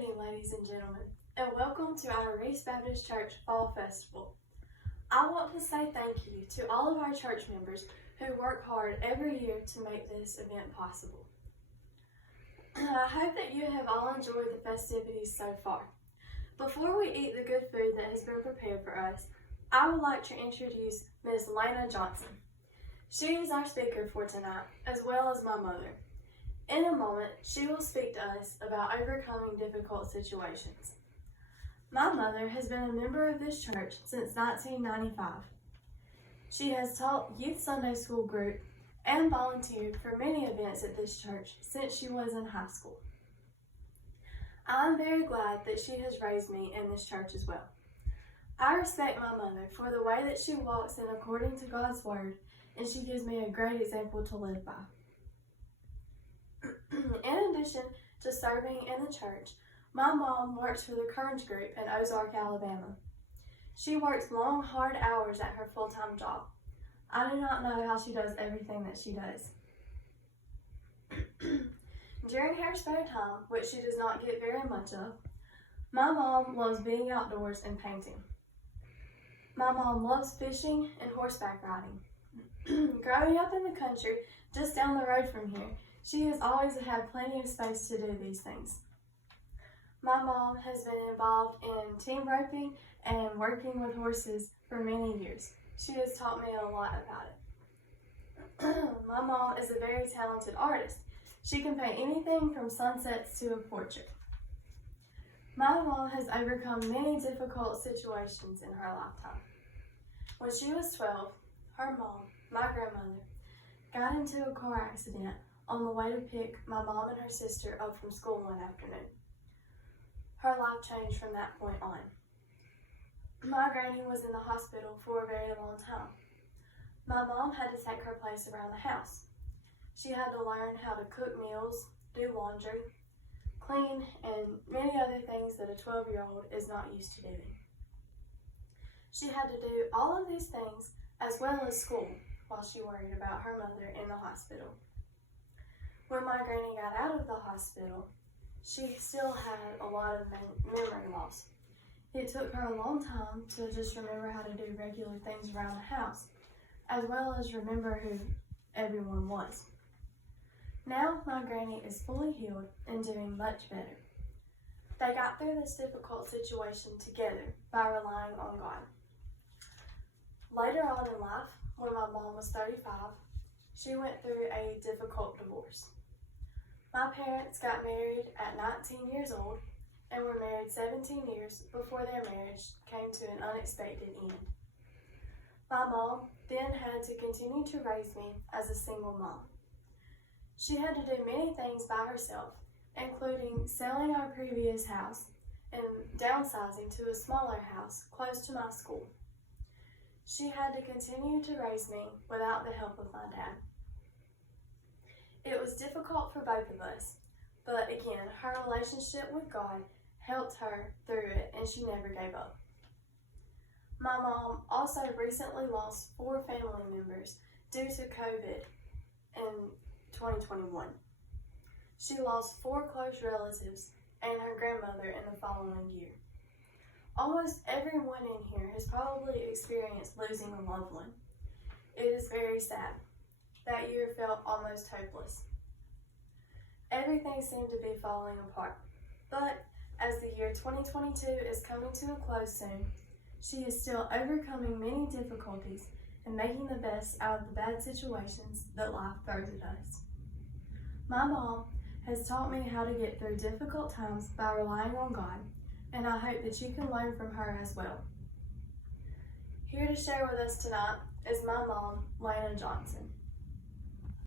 evening, ladies and gentlemen, and welcome to our Reese Baptist Church Fall Festival. I want to say thank you to all of our church members who work hard every year to make this event possible. I hope that you have all enjoyed the festivities so far. Before we eat the good food that has been prepared for us, I would like to introduce Ms. Lena Johnson. She is our speaker for tonight, as well as my mother. In a moment, she will speak to us about overcoming difficult situations. My mother has been a member of this church since 1995. She has taught Youth Sunday School group and volunteered for many events at this church since she was in high school. I'm very glad that she has raised me in this church as well. I respect my mother for the way that she walks in according to God's word, and she gives me a great example to live by. In addition to serving in the church, my mom works for the Kearns Group in Ozark, Alabama. She works long, hard hours at her full-time job. I do not know how she does everything that she does. During her spare time, which she does not get very much of, my mom loves being outdoors and painting. My mom loves fishing and horseback riding. Growing up in the country, just down the road from here, she has always had plenty of space to do these things. My mom has been involved in team roping and working with horses for many years. She has taught me a lot about it. My mom is a very talented artist. She can paint anything from sunsets to a portrait. My mom has overcome many difficult situations in her lifetime. When she was 12, her mom, my grandmother, got into a car accident on the way to pick my mom and her sister up from school one afternoon. Her life changed from that point on. My granny was in the hospital for a very long time. My mom had to take her place around the house. She had to learn how to cook meals, do laundry, clean, and many other things that a 12-year-old is not used to doing. She had to do all of these things as well as school while she worried about her mother in the hospital. When my granny got out of the hospital, she still had a lot of memory loss. It took her a long time to just remember how to do regular things around the house, as well as remember who everyone was. Now my granny is fully healed and doing much better. They got through this difficult situation together by relying on God. Later on in life, when my mom was 35, she went through a difficult divorce. My parents got married at 19 years old and were married 17 years before their marriage came to an unexpected end. My mom then had to continue to raise me as a single mom. She had to do many things by herself, including selling our previous house and downsizing to a smaller house close to my school. She had to continue to raise me without the help of my dad. It was difficult for both of us, but again, her relationship with God helped her through it, and she never gave up. My mom also recently lost 4 family members due to COVID in 2021. She lost 4 close relatives and her grandmother in the following year. Almost everyone in here has probably experienced losing a loved one. It is very sad. That year felt almost hopeless. Everything seemed to be falling apart. But as the year 2022 is coming to a close soon, she is still overcoming many difficulties and making the best out of the bad situations that life throws at us. My mom has taught me how to get through difficult times by relying on God, and I hope that you can learn from her as well. Here to share with us tonight is my mom, Lena Johnson.